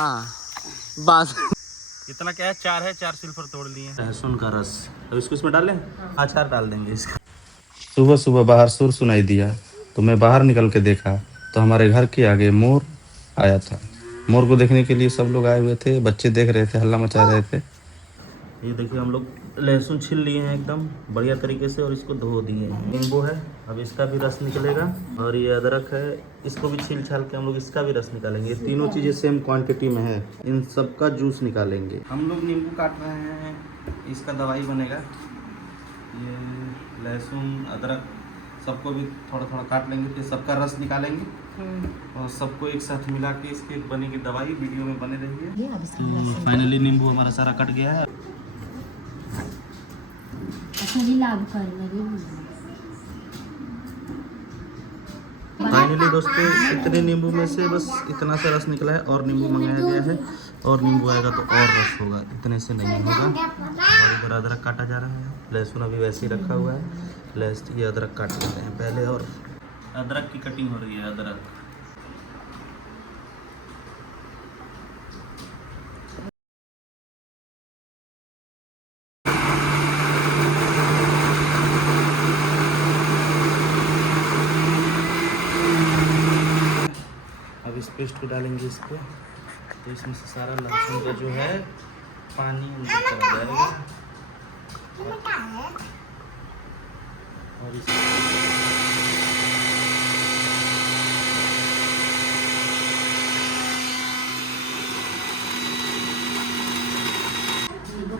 हाँ बस। इतना क्या है, 4 सिल्फर तोड़ लिए हैं। लहसुन का रस, अब इसको इसमें डालें, अचार डाल देंगे इसका। सुबह सुबह बाहर सुर सुनाई दिया तो मैं बाहर निकल के देखा तो हमारे घर के आगे मोर आया था। मोर को देखने के लिए सब लोग आए हुए थे, बच्चे देख रहे थे, हल्ला मचा रहे थे। ये देखिए हम लोग लहसुन छील लिए हैं एकदम बढ़िया तरीके से और इसको धो दिए हैं। नींबू है, अब इसका भी रस निकलेगा, और ये अदरक है, इसको भी छील छाल के हम लोग इसका भी रस निकालेंगे। ये तीनों चीज़ें सेम क्वांटिटी में है, इन सब का जूस निकालेंगे। हम लोग नींबू काट रहे हैं, इसका दवाई बनेगा। ये लहसुन अदरक सबको भी थोड़ा थोड़ा काट लेंगे, फिर सबका रस निकालेंगे और सबको एक साथ मिला के इसकी एक बनेगी दवाई। वीडियो में बने रहिए। फाइनली नींबू हमारा सारा कट गया है। फाइनली दोस्तों इतने नींबू में से बस इतना सा रस निकला है, और नींबू मंगाया गया है, और नींबू आएगा तो और रस होगा, इतने से नहीं होगा। और इधर अदरक काटा जा रहा है, लहसुन अभी वैसे ही रखा हुआ है। ये अदरक काट लेते हैं पहले, और अदरक की कटिंग हो रही है। अदरक अब इस पेस्ट को डालेंगे इस पे, तो इसमें से सारा लहसुन का जो है पानी अंदर चला जाएगा। और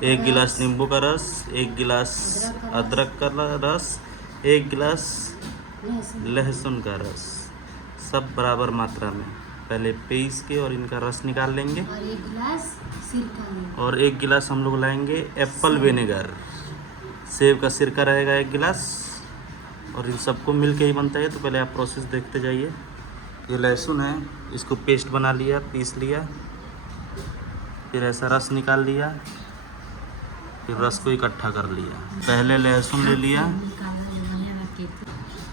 एक गिलास नींबू का रस, एक गिलास अदरक का रस, एक गिलास लहसुन का रस, सब बराबर मात्रा में पहले पीस के और इनका रस निकाल लेंगे। और एक गिलास सिरका लेंगे, और एक गिलास हम लोग लाएंगे एप्पल विनेगर, सेब का सिरका रहेगा एक गिलास। और इन सबको मिल के ही बनता है, तो पहले आप प्रोसेस देखते जाइए। ये लहसुन है, इसको पेस्ट बना लिया, पीस लिया, फिर ऐसा रस निकाल लिया, फिर रस को इकट्ठा कर लिया। पहले लहसुन ले लिया,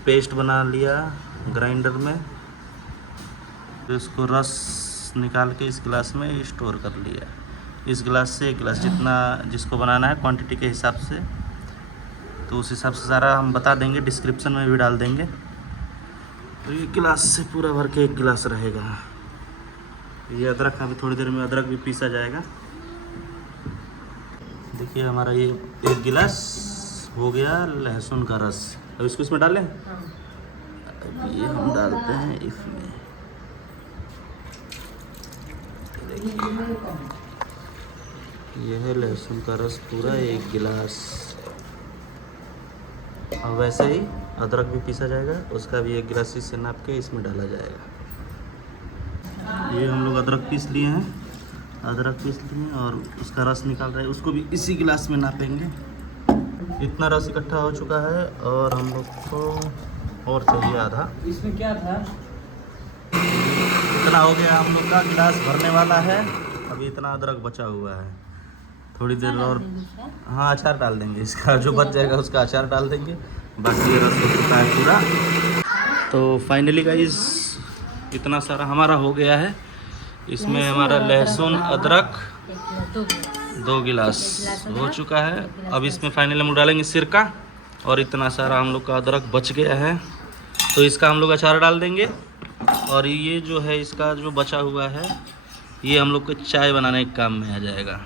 पेस्ट बना लिया ग्राइंडर में, फिर इसको रस निकाल के इस गिलास में स्टोर कर लिया। इस गिलास से एक गिलास, जितना जिसको बनाना है क्वांटिटी के हिसाब से, तो उस हिसाब से सारा हम बता देंगे, डिस्क्रिप्शन में भी डाल देंगे। तो ये गिलास से पूरा भर के एक गिलास रहेगा। ये अदरक, अभी थोड़ी देर में अदरक भी पीसा जाएगा। देखिए हमारा ये एक गिलास हो गया लहसुन का रस। अब इसको इसमें डालें। अब ये हम डालते हैं इसमें, ये है लहसुन का रस पूरा एक गिलास। और वैसे ही अदरक भी पीसा जाएगा, उसका भी एक गिलास से नाप के इसमें डाला जाएगा। ये हम लोग अदरक पीस लिए हैं, अदरक पीस लिए और उसका रस निकाल रहे हैं, उसको भी इसी गिलास में नापेंगे। इतना रस इकट्ठा हो चुका है, और हम लोग को और चाहिए आधा। इसमें क्या था? इतना हो गया, हम लोग का गिलास भरने वाला है। अभी इतना अदरक बचा हुआ है, थोड़ी देर और। हाँ अचार डाल देंगे, इसका जो बच जाएगा उसका अचार डाल देंगे। बाकी ये रस हो चुका है पूरा। तो फाइनली गाइस इतना सारा हमारा हो गया है। इसमें हमारा लहसुन अदरक 2 गिलास हो चुका है। अब इसमें फाइनली हम डालेंगे सिरका, और इतना सारा हम लोग का अदरक बच गया है, तो इसका हम लोग अचार डाल देंगे। और ये जो है इसका जो बचा हुआ है, ये हम लोग को चाय बनाने के काम में आ जाएगा,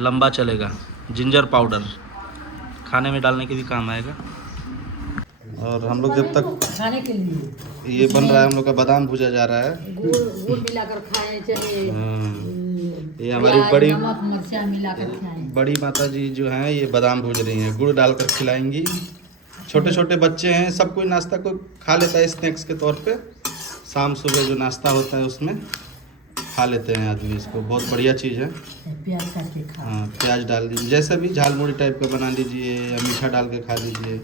लंबा चलेगा। जिंजर पाउडर खाने में डालने के भी काम आएगा। और हम लोग जब तक खाने के लिए ये बन रहा है, हम लोग का बादाम भुजा जा रहा है। गुड़ मिलाकर खाए, चाहे ये हमारी बड़ी नमक मिर्चा मिलाकर खाए। बड़ी माता जी जो हैं ये बादाम भूज रही हैं, गुड़ डालकर खिलाएंगी। छोटे छोटे बच्चे हैं, सब कोई नाश्ता को खा लेता है स्नैक्स के तौर पे। शाम सुबह जो नाश्ता होता है उसमें खा लेते हैं आदमी इसको, बहुत बढ़िया चीज़ है। प्याज करके खाओ। हाँ प्याज डाल दीजिए, जैसा भी झाल मुड़ी टाइप का बना लीजिए, या मीठा डाल के खा लीजिए,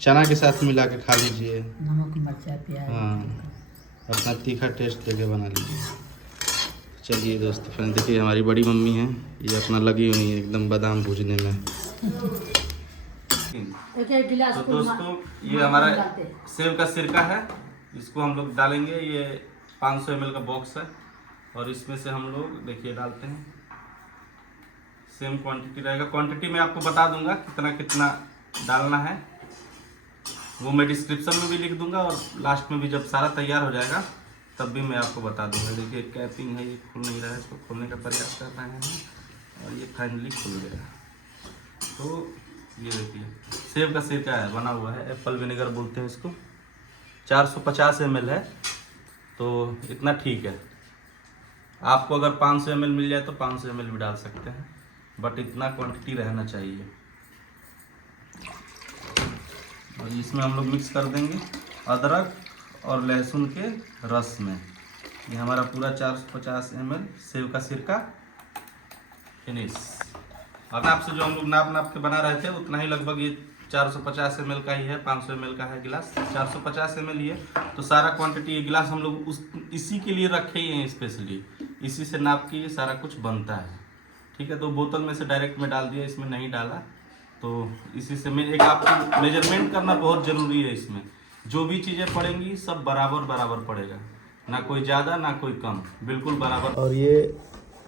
चना के साथ मिला के खा लीजिए। नमक मिर्चा प्याज, हाँ अपना तीखा टेस्ट लेके बना लीजिए। चलिए दोस्तों, फ्रेंड देखिए हमारी बड़ी मम्मी हैं, ये अपना लगी हुई है एकदम बादाम भूजने में। तो दोस्तों ये हमारा सेब का सिरका है, इसको हम लोग डालेंगे। ये 500 ml का बॉक्स है, और इसमें से हम लोग देखिए डालते हैं, सेम क्वांटिटी रहेगा। क्वांटिटी मैं आपको बता दूंगा कितना कितना डालना है, वो मैं डिस्क्रिप्शन में भी लिख दूंगा और लास्ट में भी जब सारा तैयार हो जाएगा तब भी मैं आपको बता दूंगा। देखिए कैपिंग है, ये खुल नहीं रहा है, इसको खोलने का प्रयास कर रहे हैं और ये फाइनली खुल गया। तो ये देखिए सेब का सिरका है, बना हुआ है, एप्पल विनेगर बोलते हैं इसको। 450 ml है, तो इतना ठीक है। आपको अगर 500 ml मिल जाए तो 500 ml भी डाल सकते हैं, बट इतना क्वांटिटी रहना चाहिए। और इसमें हम लोग मिक्स कर देंगे अदरक और लहसुन के रस में। ये हमारा पूरा 450 ml सेब का सिरका फिनिश। अब आपसे जो हम लोग नाप के बना रहे थे उतना ही लगभग ये 450 ml का ही है, 500 ml का है गिलास, 450 ml ये। तो सारा क्वांटिटी ये गिलास हम लोग इसी के लिए रखे ही हैं स्पेशली, इसी से नाप के ये सारा कुछ बनता है। ठीक है, तो बोतल में से डायरेक्ट में डाल दिया, इसमें नहीं डाला। तो इसी से एक आपको मेजरमेंट करना बहुत ज़रूरी है। इसमें जो भी चीज़ें पड़ेंगी सब बराबर बराबर पड़ेगा, ना कोई ज़्यादा ना कोई कम, बिल्कुल बराबर। और ये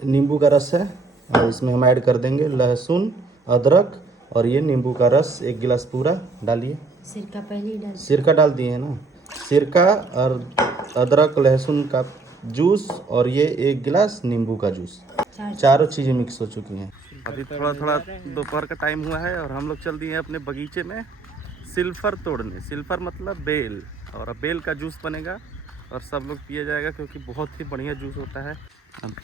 नींबू का रस है, और इसमें हम ऐड कर देंगे लहसुन, अदरक और ये नींबू का रस 1 गिलास पूरा डालिए। सिरका पहले ही डाल, सिरका डाल दिए हैं ना, सिरका और अदरक लहसुन का जूस और ये 1 गिलास नींबू का जूस, चारों चीज़ें मिक्स हो चुकी हैं। अभी थोड़ा थोड़ा दोपहर का टाइम हुआ है और हम लोग चल दिए हैं अपने बगीचे में सिल्फर तोड़ने। सिल्फर मतलब बेल, और अब बेल का जूस बनेगा और सब लोग पिया जाएगा क्योंकि बहुत ही बढ़िया जूस होता है। अब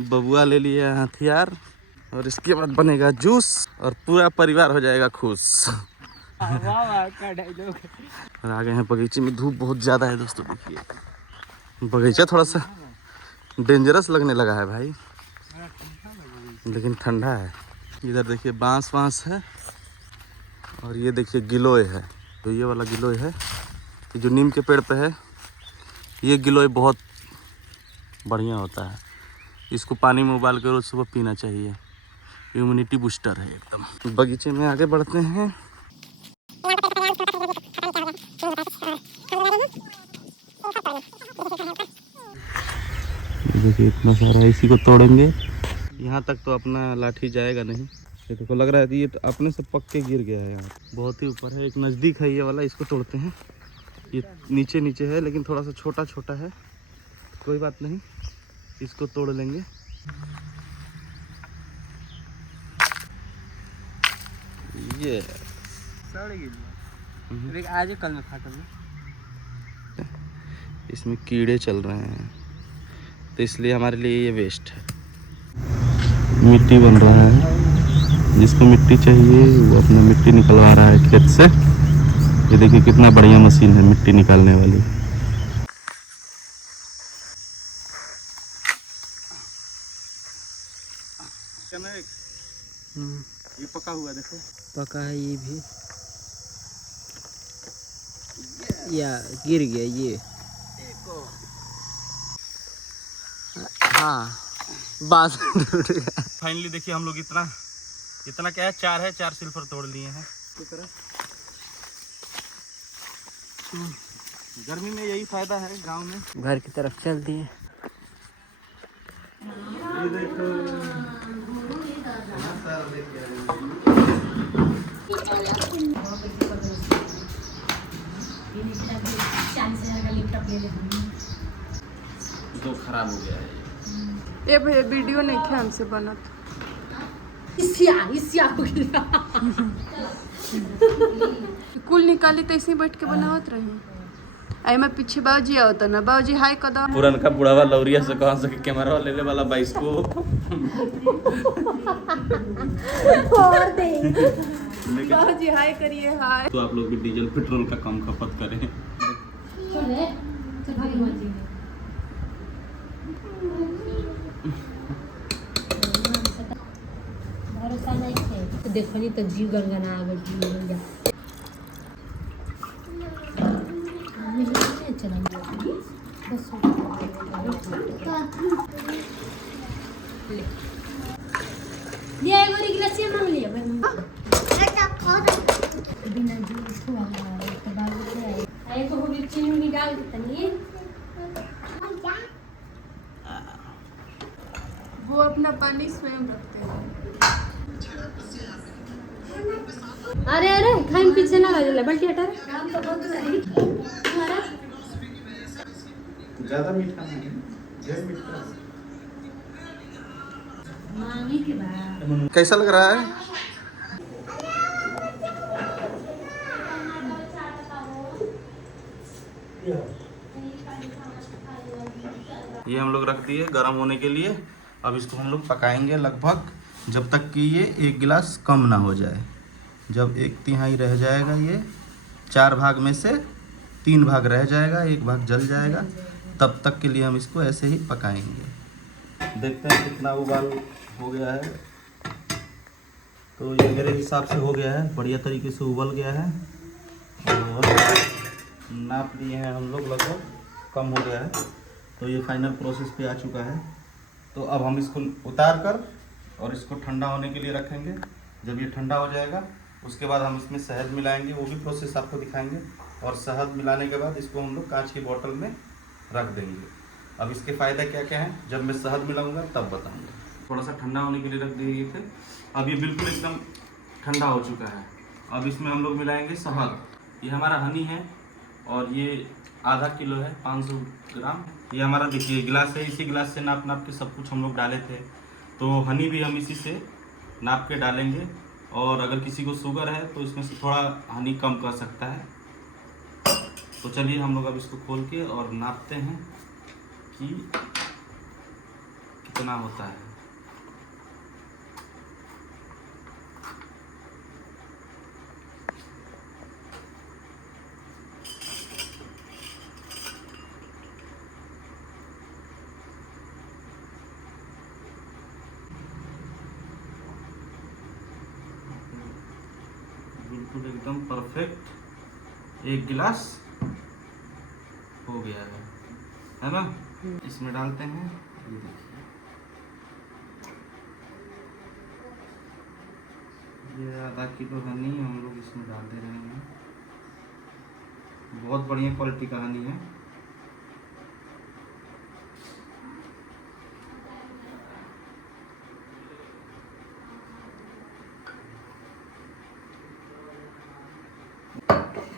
बबुआ ले लिया हथियार और इसके बाद बनेगा जूस और पूरा परिवार हो जाएगा खुश। और आ गए हैं बगीचे में, धूप बहुत ज़्यादा है दोस्तों। देखिए बगीचा थोड़ा सा डेंजरस लगने लगा है भाई, लेकिन ठंडा है। इधर देखिए बांस है और ये देखिए गिलोय है। तो ये वाला गिलोय है, ये जो नीम के पेड़ पे है, ये गिलोय बहुत बढ़िया होता है। इसको पानी में उबाल कर रोज सुबह पीना चाहिए, इम्यूनिटी बूस्टर है एकदम। बगीचे में आगे बढ़ते हैं। देखिए इतना सारा, इसी को तोड़ेंगे। यहाँ तक तो अपना लाठी जाएगा नहीं, ये देखो लग रहा है ये तो अपने से पक के गिर गया है। यहाँ बहुत ही ऊपर है, एक नज़दीक है ये वाला, इसको तोड़ते हैं। ये नीचे है लेकिन थोड़ा सा छोटा है, कोई बात नहीं, इसको तोड़ लेंगे। ये आज कल में फाटल, इसमें कीड़े चल रहे हैं तो इसलिए हमारे लिए ये वेस्ट है। मिट्टी बन रहा है, जिसको मिट्टी चाहिए वो अपना मिट्टी निकलवा रहा है खेत से। ये देखिए कितना बढ़िया मशीन है मिट्टी निकालने वाली। ये पका हुआ देखो, पका है ये भी, या गिर गया ये। हाँ बांस फाइनली देखिए हम लोग इतना क्या है, 4 सिल्फर तोड़ लिए हैं। गर्मी में यही फायदा है गांव में। घर की तरफ चल दिए। ये देखो तो खराब हो गया है ये भैया वीडियो नहीं थे हमसे बनत। कुल निकाली तो ऐसे ही बैठ के बनावत रही। आई मैं पीछे बाबूजी आवता ना, बाबूजी हाय कदम। पुरनका बुढ़ावा लौरिया से कहाँ से कैमरा लेने वाला बाइस को बाबूजी हाय करिए हाय। तो आप लोग भी डीजल पेट्रोल का कम खपत करें। देखो नहीं तो जीव गंगना आ गई। ये एगो गिलासिया मांग लिया बिना जूस हुआ तो बाबू से आए तो वो चीनी डाल देता नहीं। पानी स्वयं रखते हैं। अरे अरे खाइन पीछे ना रह बल्टी हटा रे। ज्यादा मीठा नहीं, ढेर मीठा। कैसा लग रहा है? ये हम लोग रख दिए गर्म होने के लिए। अब इसको हम लोग पकाएंगे लगभग जब तक कि ये 1 गिलास कम ना हो जाए। जब 1/3 रह जाएगा, ये 4 भाग में से 3 भाग रह जाएगा, 1 भाग जल जाएगा, तब तक के लिए हम इसको ऐसे ही पकाएंगे। देखते हैं कितना उबाल हो गया है। तो ये मेरे हिसाब से हो गया है, बढ़िया तरीके से उबल गया है और नाप लिए हैं हम लोग, लगभग कम हो गया है। तो ये फाइनल प्रोसेस पे आ चुका है। तो अब हम इसको उतार कर और इसको ठंडा होने के लिए रखेंगे। जब ये ठंडा हो जाएगा उसके बाद हम इसमें शहद मिलाएंगे, वो भी प्रोसेस आपको दिखाएंगे। और शहद मिलाने के बाद इसको हम लोग कांच की बोतल में रख देंगे। अब इसके फ़ायदे क्या क्या हैं जब मैं शहद मिलाऊंगा तब बताऊंगा। थोड़ा सा ठंडा होने के लिए रख दिए थे। अब ये बिल्कुल एकदम ठंडा हो चुका है। अब इसमें हम लोग मिलाएंगे शहद। ये हमारा हनी है और ये आधा किलो है, 500 ग्राम। ये हमारा देखिए गिलास है, इसी गिलास से नाप नाप के सब कुछ हम लोग डाले थे। तो हनी भी हम इसी से नाप के डालेंगे। और अगर किसी को शुगर है तो इसमें से थोड़ा हनी कम कर सकता है। तो चलिए हम लोग अब इसको खोल के और नापते हैं कि कितना होता है। बिल्कुल एकदम परफेक्ट 1 गिलास हो गया है ना। इसमें डालते हैं, ये देखिए ये आधा किलो हनी हम लोग इसमें डाल दे रहे हैं। बहुत बढ़िया क्वालिटी का हनी है।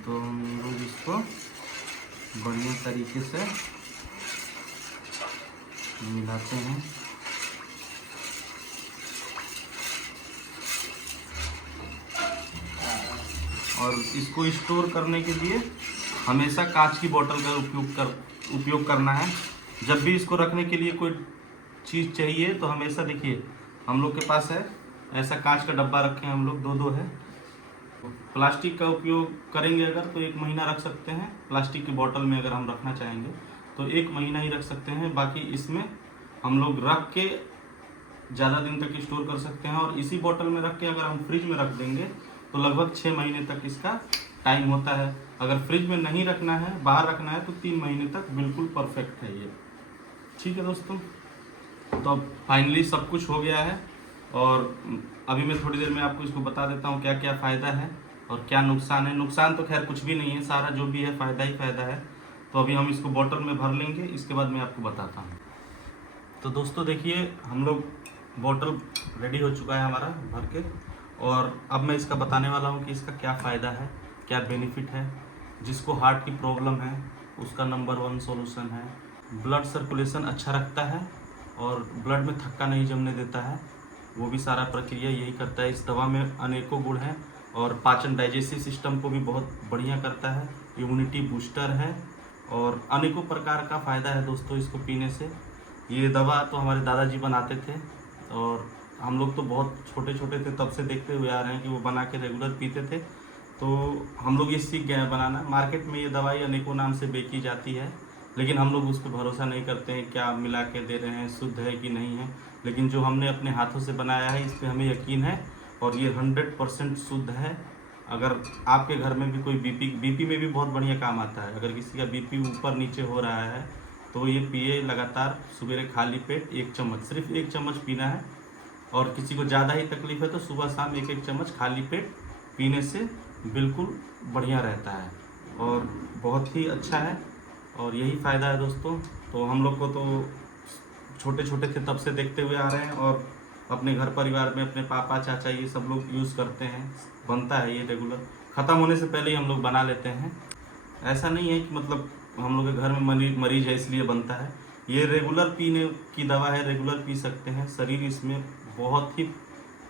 तो हम लोग इसको बढ़िया तरीके से मिलाते हैं। और इसको स्टोर करने के लिए हमेशा कांच की बोतल का उपयोग करना है। जब भी इसको रखने के लिए कोई चीज़ चाहिए तो हमेशा देखिए हम लोग के पास है ऐसा कांच का डब्बा रखे हैं हम लोग, 2 है। प्लास्टिक का उपयोग करेंगे अगर तो 1 महीना रख सकते हैं। प्लास्टिक की बोतल में अगर हम रखना चाहेंगे तो 1 महीना ही रख सकते हैं। बाकी इसमें हम लोग रख के ज़्यादा दिन तक स्टोर कर सकते हैं। और इसी बोतल में रख के अगर हम फ्रिज में रख देंगे तो लगभग 6 महीने तक इसका टाइम होता है। अगर फ्रिज में नहीं रखना है, बाहर रखना है तो 3 महीने तक बिल्कुल परफेक्ट है ये। ठीक है दोस्तों, तो अब फाइनली सब कुछ हो गया है। और अभी मैं थोड़ी देर में आपको इसको बता देता हूँ क्या क्या फ़ायदा है और क्या नुकसान है। नुकसान तो खैर कुछ भी नहीं है, सारा जो भी है फ़ायदा ही फ़ायदा है। तो अभी हम इसको बोतल में भर लेंगे, इसके बाद मैं आपको बताता हूँ। तो दोस्तों देखिए हम लोग बोतल रेडी हो चुका है हमारा भर के। और अब मैं इसका बताने वाला हूँ कि इसका क्या फ़ायदा है, क्या बेनिफिट है। जिसको हार्ट की प्रॉब्लम है उसका नंबर 1 सॉल्यूशन है। ब्लड सर्कुलेशन अच्छा रखता है और ब्लड में थक्का नहीं जमने देता है, वो भी सारा प्रक्रिया यही करता है। इस दवा में अनेकों गुण हैं और पाचन डाइजेस्टिव सिस्टम को भी बहुत बढ़िया करता है। इम्यूनिटी बूस्टर है और अनेकों प्रकार का फ़ायदा है दोस्तों इसको पीने से। ये दवा तो हमारे दादाजी बनाते थे और हम लोग तो बहुत छोटे छोटे थे तब से देखते हुए आ रहे हैं कि वो बना के रेगुलर पीते थे। तो हम लोग ये सीख गए हैं बनाना। मार्केट में ये दवाई अनेकों नाम से बेची जाती है, लेकिन हम लोग उस पर भरोसा नहीं करते हैं क्या मिला के दे रहे हैं, शुद्ध है कि नहीं है। लेकिन जो हमने अपने हाथों से बनाया है इस पर हमें यकीन है और ये 100% शुद्ध है। अगर आपके घर में भी कोई बीपी में भी बहुत बढ़िया काम आता है। अगर किसी का बीपी ऊपर नीचे हो रहा है तो ये पिए लगातार, सवेरे खाली पेट 1 चम्मच, सिर्फ 1 चम्मच पीना है। और किसी को ज़्यादा ही तकलीफ़ है तो सुबह शाम 1-1 चम्मच खाली पेट पीने से बिल्कुल बढ़िया रहता है और बहुत ही अच्छा है। और यही फ़ायदा है दोस्तों। तो हम लोग को तो छोटे छोटे थे तब से देखते हुए आ रहे हैं और अपने घर परिवार में अपने पापा चाचा ये सब लोग यूज़ करते हैं, बनता है ये रेगुलर, ख़त्म होने से पहले ही हम लोग बना लेते हैं। ऐसा नहीं है कि मतलब हम लोग के घर में मरीज है इसलिए बनता है। ये रेगुलर पीने की दवा है, रेगुलर पी सकते हैं। शरीर इसमें बहुत ही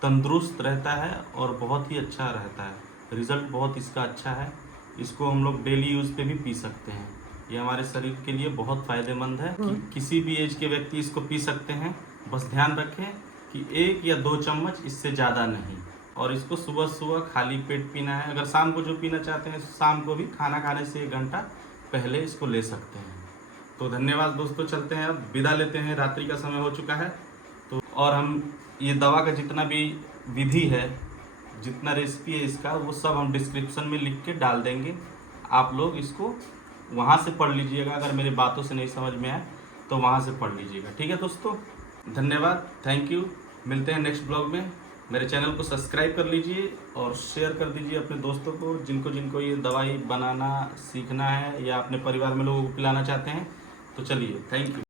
तंदुरुस्त रहता है और बहुत ही अच्छा रहता है, रिज़ल्ट बहुत इसका अच्छा है। इसको हम लोग डेली यूज़ पे भी पी सकते हैं। ये हमारे शरीर के लिए बहुत फ़ायदेमंद है। किसी भी एज के व्यक्ति इसको पी सकते हैं। बस ध्यान रखें कि 1 या 2 चम्मच, इससे ज़्यादा नहीं। और इसको सुबह सुबह खाली पेट पीना है। अगर शाम को जो पीना चाहते हैं शाम को भी खाना खाने से 1 घंटा पहले इसको ले सकते हैं। तो धन्यवाद दोस्तों, चलते हैं अब विदा लेते हैं, रात्रि का समय हो चुका है। तो और हम ये दवा का जितना भी विधि है, जितना रेसिपी है इसका, वो सब हम डिस्क्रिप्शन में लिख के डाल देंगे। आप लोग इसको वहाँ से पढ़ लीजिएगा। अगर मेरी बातों से नहीं समझ में आए तो वहाँ से पढ़ लीजिएगा। ठीक है दोस्तों, धन्यवाद, थैंक यू। मिलते हैं नेक्स्ट ब्लॉग में। मेरे चैनल को सब्सक्राइब कर लीजिए और शेयर कर दीजिए अपने दोस्तों को, जिनको ये दवाई बनाना सीखना है या अपने परिवार में लोगों को पिलाना चाहते हैं। तो चलिए, थैंक यू।